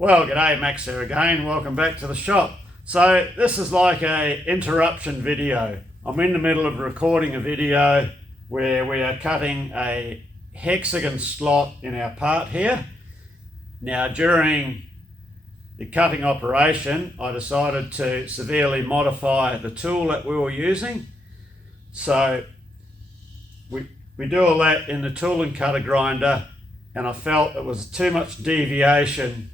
Well, g'day, Max here again. Welcome back to the shop. So this is like a interruption video. I'm in the middle of recording a video where we are cutting a hexagon slot in our part here. Now, during the cutting operation, I decided to severely modify the tool that we were using. So we do all that in the tool and cutter grinder, and I felt it was too much deviation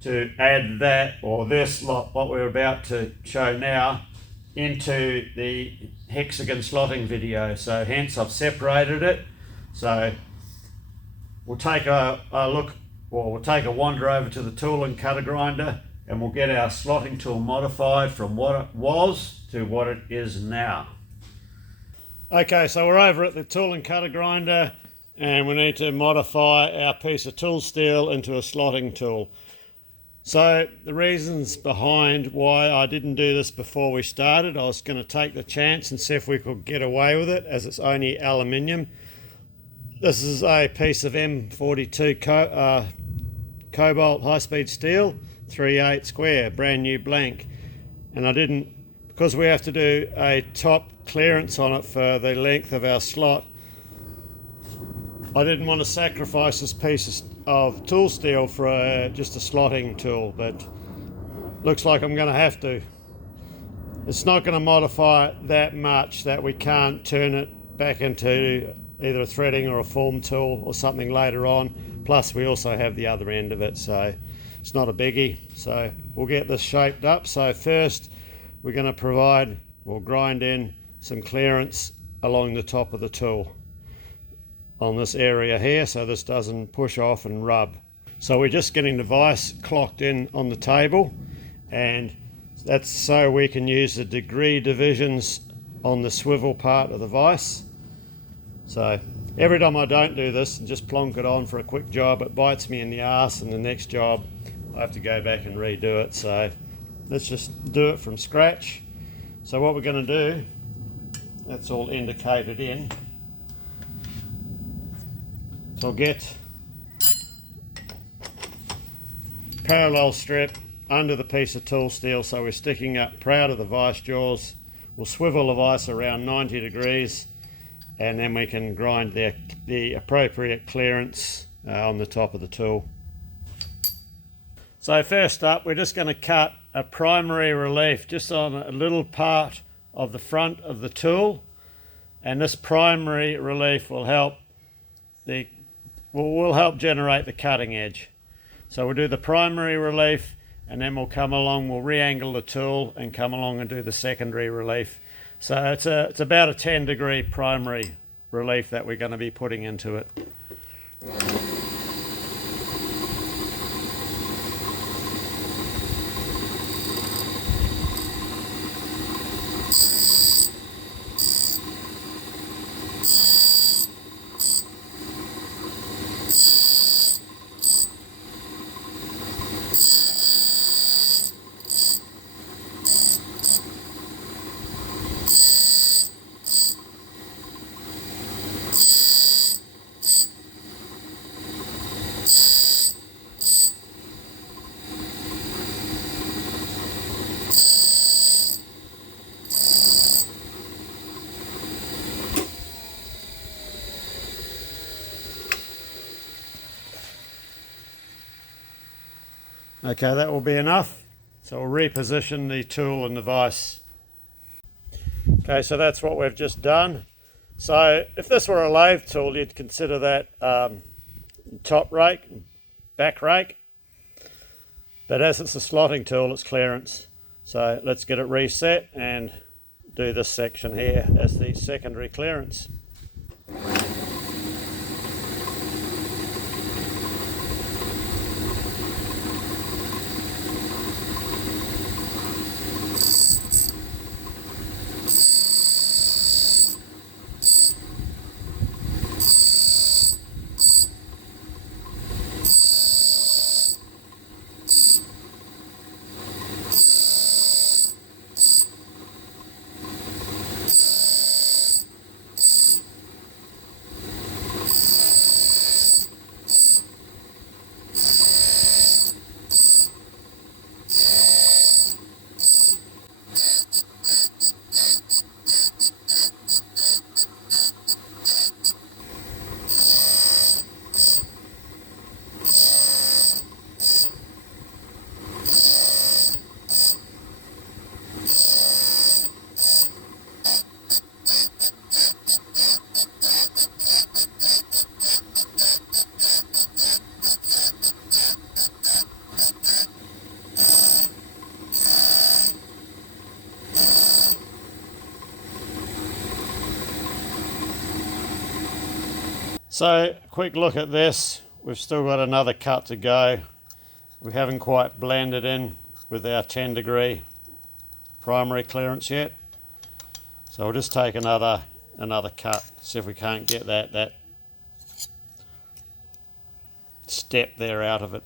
to add that or this lot, what we're about to show now, into the hexagon slotting video. So hence I've separated it. So we'll take a look, or we'll take a wander over to the tool and cutter grinder, and we'll get our slotting tool modified from what it was to what it is now. Okay, so we're over at the tool and cutter grinder, and we need to modify our piece of tool steel into a slotting tool. So the reasons behind why I didn't do this before we started, I was going to take the chance and see if we could get away with it, as it's only aluminium. This is a piece of M42 cobalt high-speed steel, 3/8 square, brand new blank. And I didn't, because we have to do a top clearance on it for the length of our slot, I didn't want to sacrifice this piece of tool steel for just a slotting tool, but looks like I'm going to have to. It's not going to modify it that much that we can't turn it back into either a threading or a form tool or something later on. Plus we also have the other end of it, so it's not a biggie. So we'll get this shaped up. So first we're going to we'll grind in some clearance along the top of the tool on this area here, so this doesn't push off and rub. So we're just getting the vise clocked in on the table, and that's so we can use the degree divisions on the swivel part of the vise. So every time I don't do this and just plonk it on for a quick job, it bites me in the arse, and the next job I have to go back and redo it. So let's just do it from scratch. So what we're going to do, that's all indicated in. So I'll get parallel strip under the piece of tool steel, so we're sticking up proud of the vise jaws. We'll swivel the vise around 90 degrees, and then we can grind the appropriate clearance on the top of the tool. So first up, we're just going to cut a primary relief just on a little part of the front of the tool, and this primary relief will help generate the cutting edge. So we'll do the primary relief, and then we'll come along, we'll re-angle the tool and come along and do the secondary relief. So it's about a 10-degree primary relief that we're going to be putting into it. Okay, that will be enough. So we'll reposition the tool and the vise. Okay, so that's what we've just done. So if this were a lathe tool, you'd consider that top rake, back rake. But as it's a slotting tool, it's clearance. So let's get it reset and do this section here as the secondary clearance. So, quick look at this. We've still got another cut to go. We haven't quite blended in with our 10 degree primary clearance yet. So we'll just take another cut, see if we can't get that step there out of it.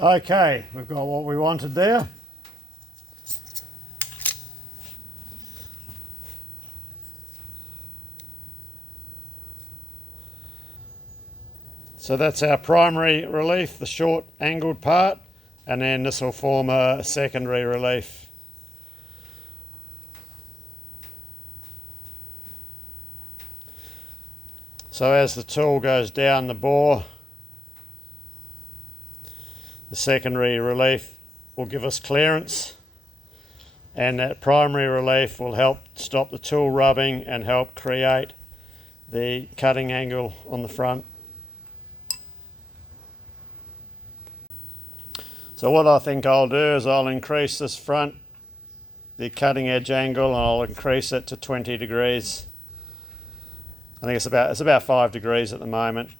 Okay, we've got what we wanted there. So that's our primary relief, the short angled part, and then this will form a secondary relief. So as the tool goes down the bore, the secondary relief will give us clearance, and that primary relief will help stop the tool rubbing and help create the cutting angle on the front. So what I think I'll do is I'll increase this front, the cutting edge angle, and I'll increase it to 20 degrees. I think it's about 5 degrees at the moment.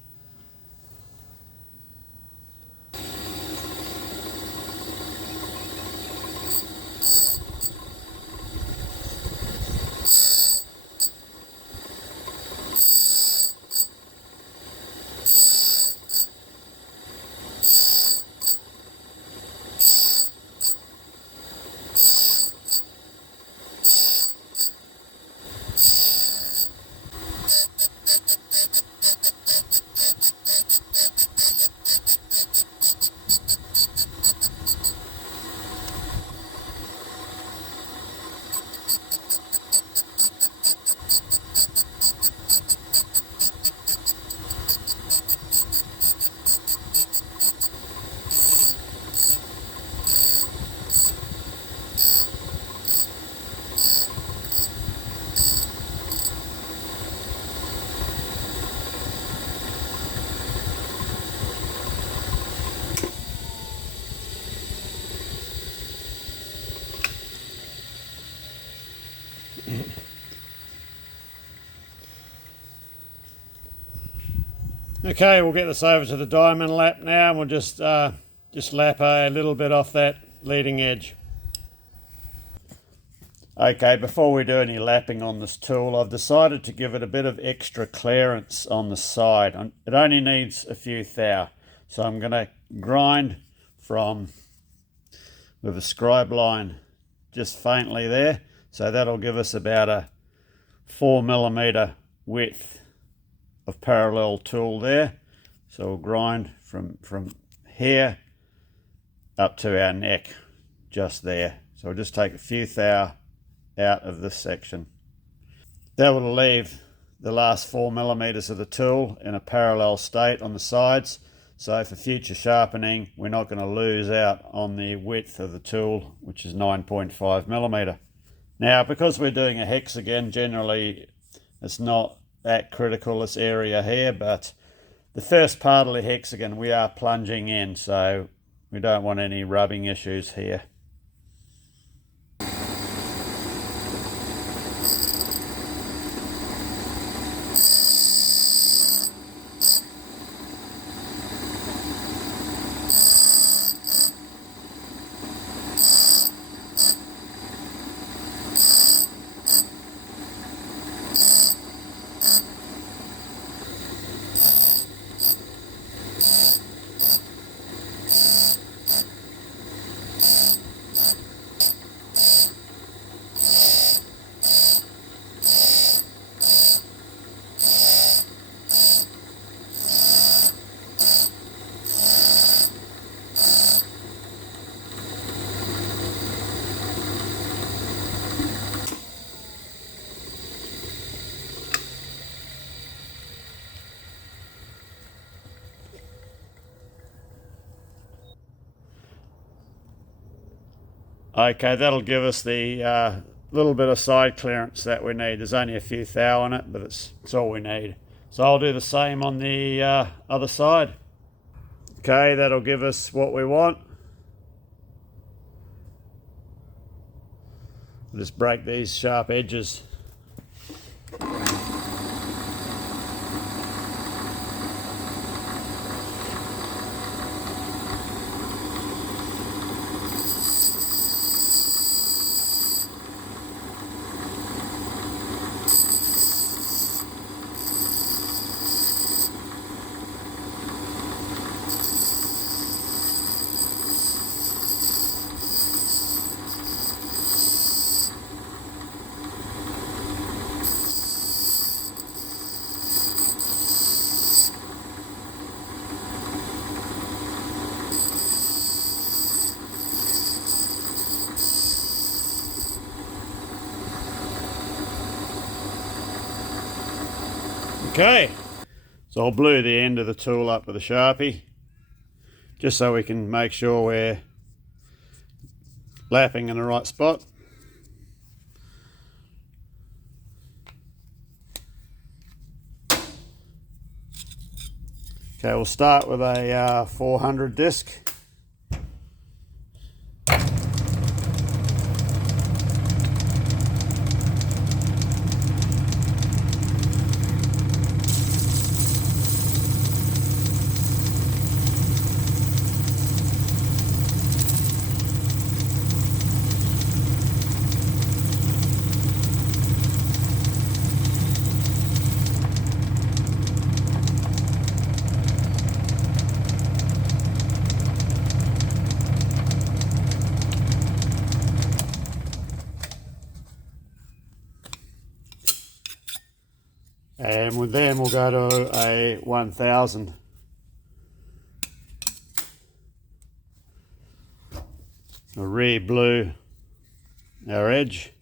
Okay, we'll get this over to the diamond lap now, and we'll just lap a little bit off that leading edge. Okay, before we do any lapping on this tool, I've decided to give it a bit of extra clearance on the side. It only needs a few thou. So I'm going to grind with a scribe line just faintly there. So that'll give us about a 4mm width of parallel tool there. So we'll grind from here up to our neck, just there. So we'll just take a few thou out of this section. That will leave the last 4mm of the tool in a parallel state on the sides. So for future sharpening, we're not going to lose out on the width of the tool, which is 9.5mm. Now, because we're doing a hexagon, generally it's not that critical, this area here, but the first part of the hexagon we are plunging in, so we don't want any rubbing issues here. Okay, that'll give us the little bit of side clearance that we need. There's only a few thou on it, but it's all we need. So I'll do the same on the other side. Okay, that'll give us what we want. Just break these sharp edges. Okay, so I'll blue the end of the tool up with a Sharpie, just so we can make sure we're lapping in the right spot. Okay, we'll start with a 400 disc. And then we'll go to a 1000. We'll re-blue our edge.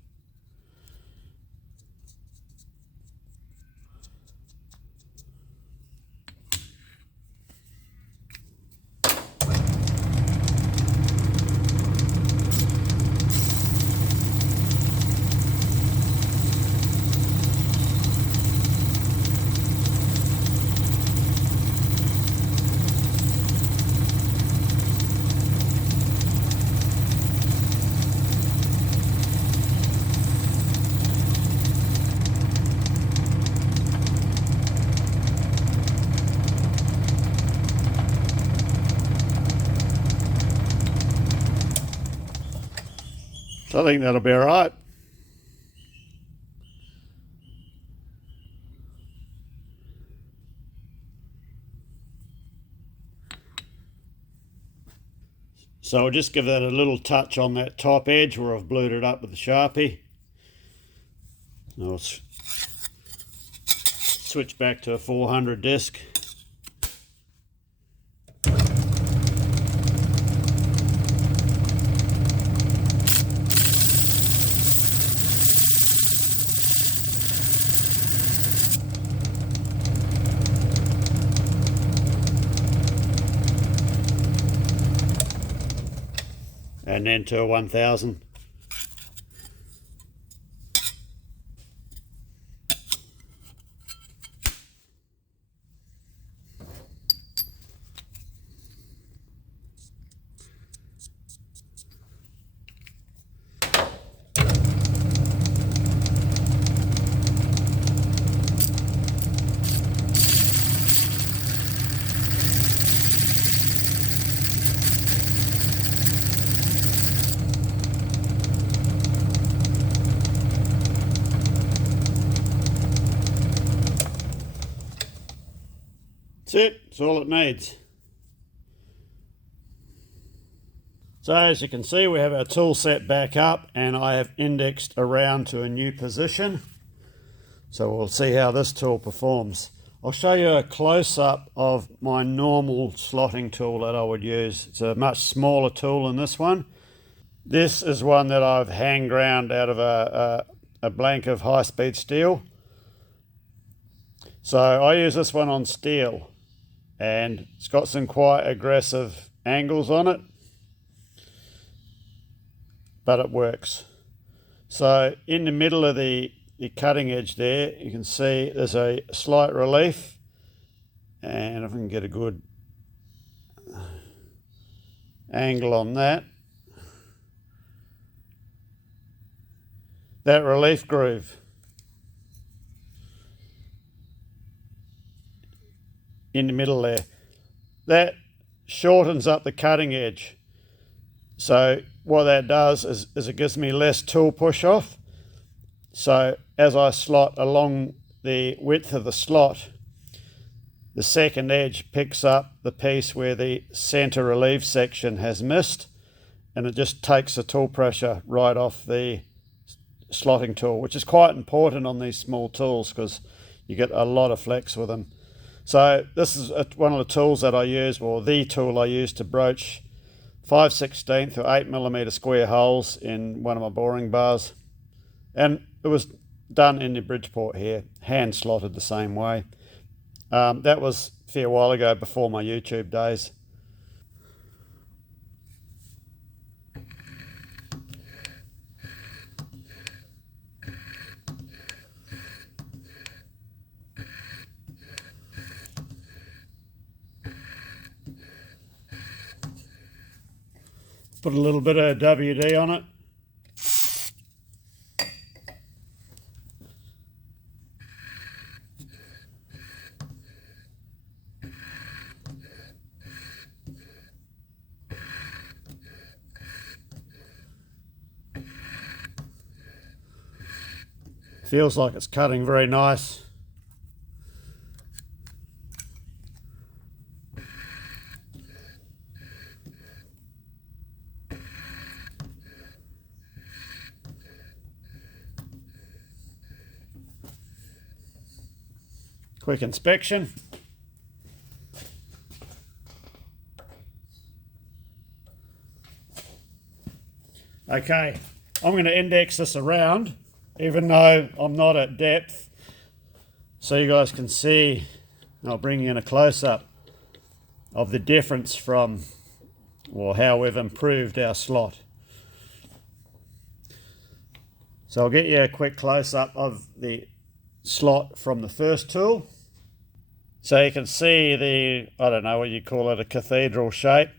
So I think that'll be all right. So I'll just give that a little touch on that top edge where I've blued it up with the Sharpie. I'll switch back to a 400 disc. And then to a 1000. That's it, that's all it needs. So as you can see, we have our tool set back up and I have indexed around to a new position. So we'll see how this tool performs. I'll show you a close-up of my normal slotting tool that I would use. It's a much smaller tool than this one. This is one that I've hand ground out of a blank of high-speed steel. So I use this one on steel and it's got some quite aggressive angles on it, but it works. So in the middle of the cutting edge there, you can see there's a slight relief, and if I can get a good angle on that, that relief groove in the middle there, that shortens up the cutting edge. So what that does is it gives me less tool push off. So as I slot along the width of the slot, the second edge picks up the piece where the center relief section has missed, and it just takes the tool pressure right off the slotting tool, which is quite important on these small tools because you get a lot of flex with them. So this is one of the tools that I use, or the tool I use to broach 5/16 or 8mm square holes in one of my boring bars. And it was done in the Bridgeport here, hand slotted the same way. That was a fair while ago, before my YouTube days. Put a little bit of WD on it. Feels like it's cutting very nice. Quick inspection. Okay, I'm going to index this around, even though I'm not at depth, so you guys can see. I'll bring in a close-up of the difference from, well, how we've improved our slot. So I'll get you a quick close-up of the slot from the first tool. So you can see the, I don't know what you call it, a cathedral shape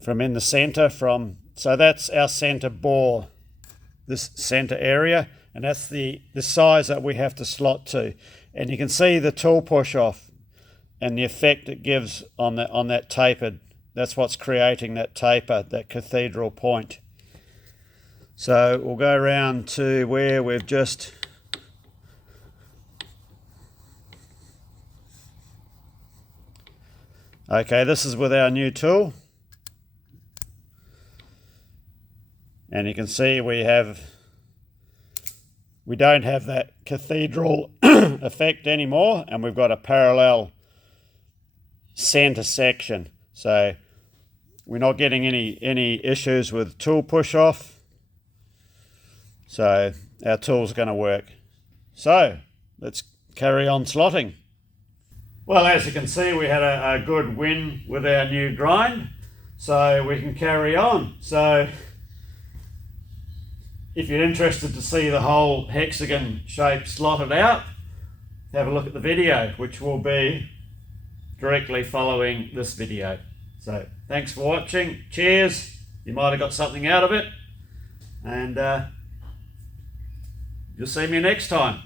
from in the center. So that's our center bore, this center area, and that's the size that we have to slot to. And you can see the tool push off and the effect it gives on that tapered. That's what's creating that taper, that cathedral point. So we'll go around to where we've just okay, this is with our new tool, and you can see we don't have that cathedral effect anymore, and we've got a parallel center section. So we're not getting any issues with tool push off. So our tool's going to work. So let's carry on slotting. Well, as you can see, we had a good win with our new grind, so we can carry on. So if you're interested to see the whole hexagon shape slotted out, have a look at the video, which will be directly following this video. So thanks for watching. Cheers. You might have got something out of it, and you'll see me next time.